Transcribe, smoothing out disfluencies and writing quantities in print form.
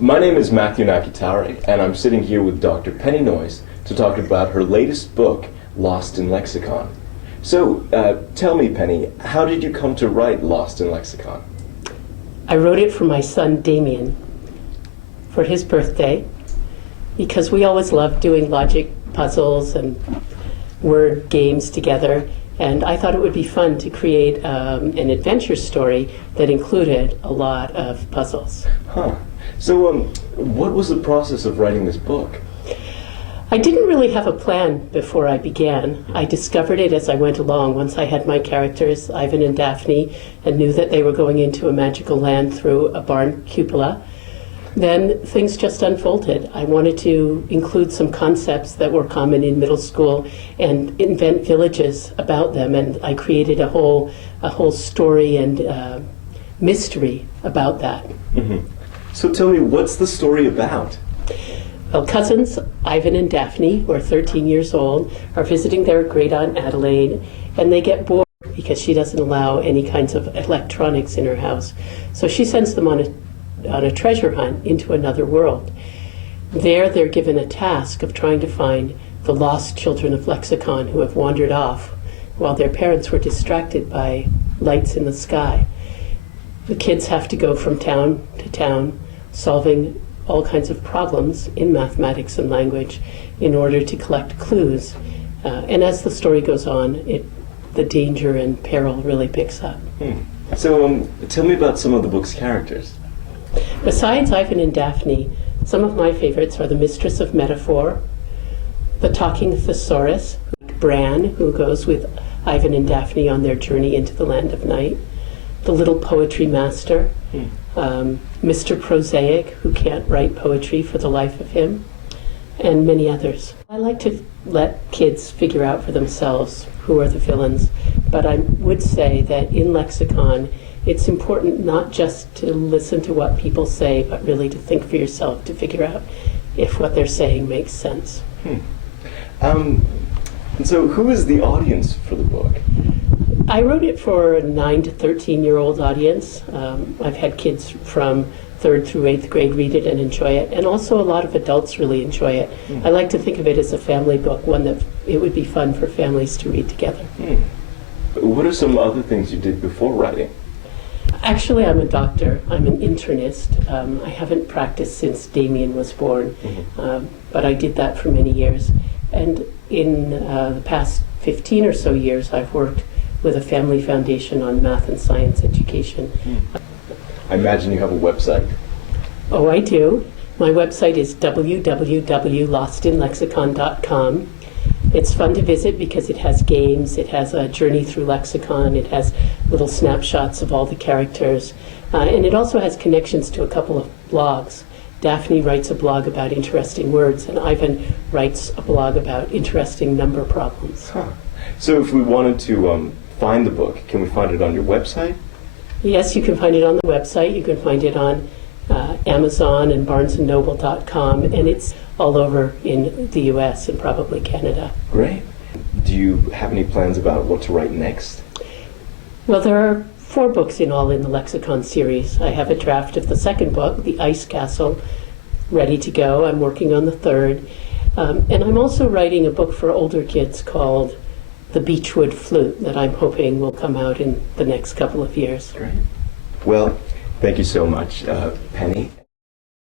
My name is Mathew Nakitare, and I'm sitting here with Dr. Pendred Noyce to talk about her latest book, Lost in Lexicon. So, tell me, Penny, how did you come to write Lost in Lexicon? I wrote it for my son Damien for his birthday because we always loved doing logic puzzles and word games together, and I thought it would be fun to create an adventure story that included a lot of puzzles. Huh. So, what was the process of writing this book? I didn't really have a plan before I began. I discovered it as I went along. Once I had my characters, Ivan and Daphne, and knew that they were going into a magical land through a barn cupola, then things just unfolded. I wanted to include some concepts that were common in middle school and invent villages about them, and I created a whole story and mystery about that. Mm-hmm. So tell me, what's the story about? Well, cousins Ivan and Daphne, who are 13 years old, are visiting their great-aunt Adelaide, and they get bored because she doesn't allow any kinds of electronics in her house. So she sends them on a treasure hunt into another world. There, they're given a task of trying to find the lost children of Lexicon who have wandered off while their parents were distracted by lights in the sky. The kids have to go from town to town, solving all kinds of problems in mathematics and language in order to collect clues. And as the story goes on, the danger and peril really picks up. So tell me about some of the book's characters. Besides Ivan and Daphne, some of my favorites are the Mistress of Metaphor, the Talking Thesaurus, Bran, who goes with Ivan and Daphne on their journey into the Land of Night, the Little Poetry Master, Mr. Prosaic, who can't write poetry for the life of him, and many others. I like to let kids figure out for themselves who are the villains, but I would say that in Lexicon, it's important not just to listen to what people say, but really to think for yourself, to figure out if what they're saying makes sense. And so who is the audience for the book? I wrote it for a 9 to 13-year-old audience. I've had kids from 3rd through 8th grade read it and enjoy it, and also a lot of adults really enjoy it. I like to think of it as a family book, one that it would be fun for families to read together. What are some other things you did before writing? Actually, I'm a doctor. I'm an internist. I haven't practiced since Damien was born, but I did that for many years. And in the past 15 or so years, I've worked with a family foundation on math and science education. I imagine you have a website. Oh, I do. My website is www.lostinlexicon.com. It's fun to visit because it has games, it has a journey through lexicon, it has little snapshots of all the characters, and it also has connections to a couple of blogs. Daphne writes a blog about interesting words, and Ivan writes a blog about interesting number problems. So if we wanted to find the book, can we find it on your website? Yes, you can find it on the website. You can find it on Amazon and BarnesandNoble.com, and it's all over in the U.S. and probably Canada. Great. Do you have any plans about what to write next? Well, there are 4 books in all in the Lexicon series. I have a draft of the 2nd book, The Ice Castle, ready to go. I'm working on the 3rd. And I'm also writing a book for older kids called The Beechwood Flute that I'm hoping will come out in the next couple of years. Great. Well, thank you so much, Penny.